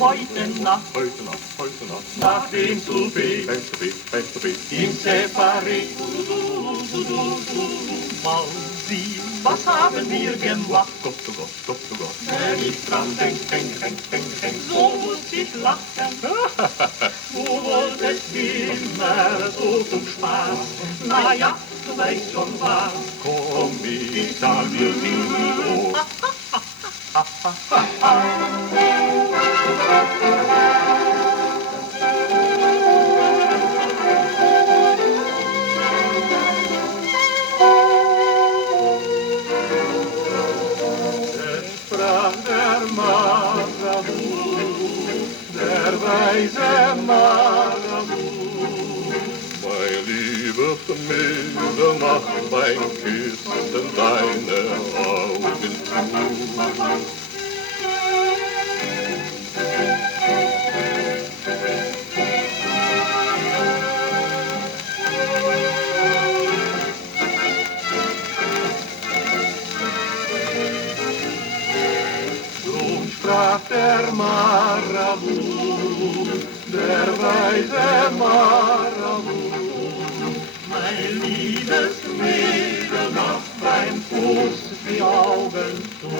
heute Nacht, nach dem Souper, im Separé. Mausi, was haben wir gemacht? Wenn ich dran denk, so muss ich lachen. Du wolltest immer so zum Spaß, na ja, du weißt schon was. Komm, ich sag dir Bingo. Sprach der Marabu, der weise Marabu. Mein liebes Mädel, mach beim Küssen deine Augen zu. Sprach der Marabu, der weise Marabu. Mein liebes Mädel, mach beim Kuss die Augen zu.